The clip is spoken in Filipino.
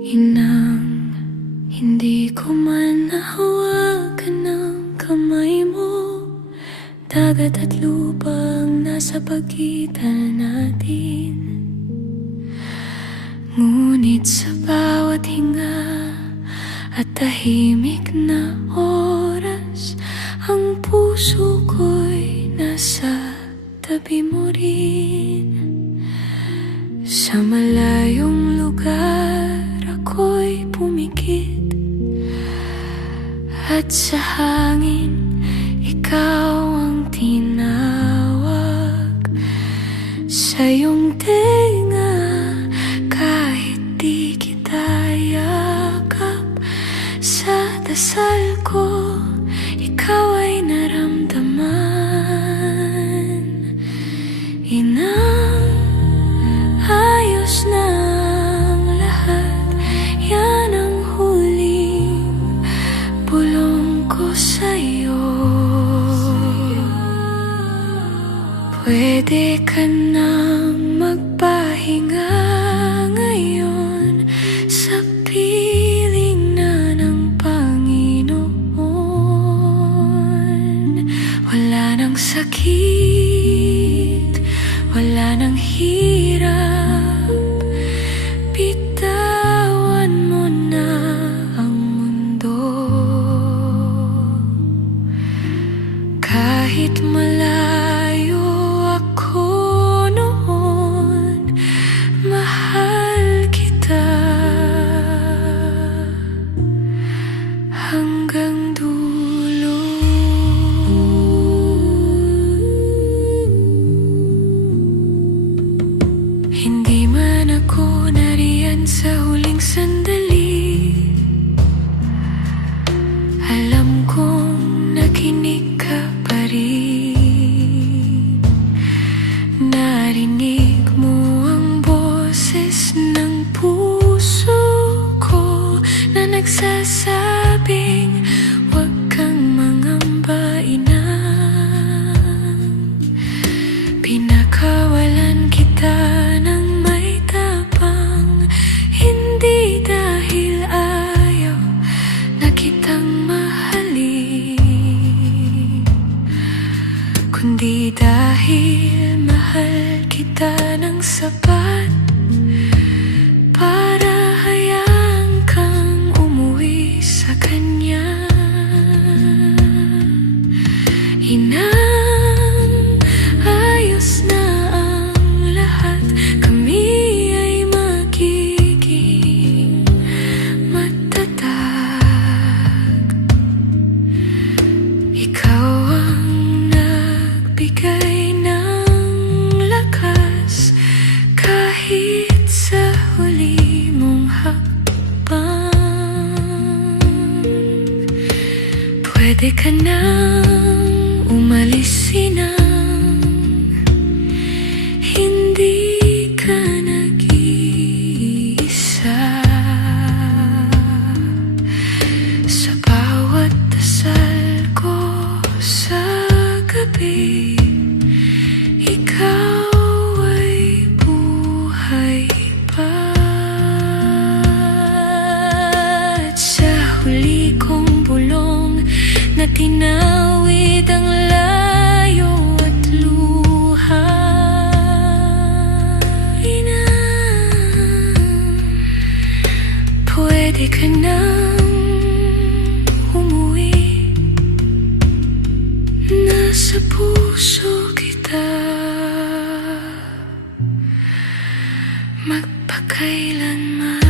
Inang hindi ko man nahawakan ng kamay mo, dagat at lupang nasa pagitan natin. Ngunit sa bawat hinga at tahimik na oras, ang puso ko'y nasa tabi mo rin. Sa malayong lugar ako'y pumikit, at sa hangin ikaw ang tinawag. Sa iyong tenga kahit di kita yakap, sa dasal ko ikaw ay naramdaman. Inang ayos na ang lahat, yan ang huling bulong ko sa'yo. Pwede ka nang magpahinga ngayon sa piling na ng Panginoon. Wala nang sakit, wala nang hirap, bitawan mo na ang mundo. Kahit malayo ako noon, mahal kita hanggang dulo. Hindi man ako nariyan sa huling sandali, alam kong nakinig ka pa rin. Narinig mo ang boses ng puso ko na nagsasabing huwag kang mangamba, inang. Pinakawalan kita ng may tapang, hindi dahil ayaw na kitang mahalin, kundi dahil mahal kita ng sapat para hayaan kang umuwi sa kanya. Inang ayos na ang lahat, kami ay magiging matatag. Ikaw ang nagbigay ng lakas kahit sa huli mong hakbang. Pwede ka nang umalis, inang. Hindi ka nag-iisa. Sa bawat dasal ko sa gabi, ikaw ay buhay pa. At sa huli kong bulong na tinawid ang layo at luha, inang, pwede ka nang umuwi. Nasa puso kita magpakailanman.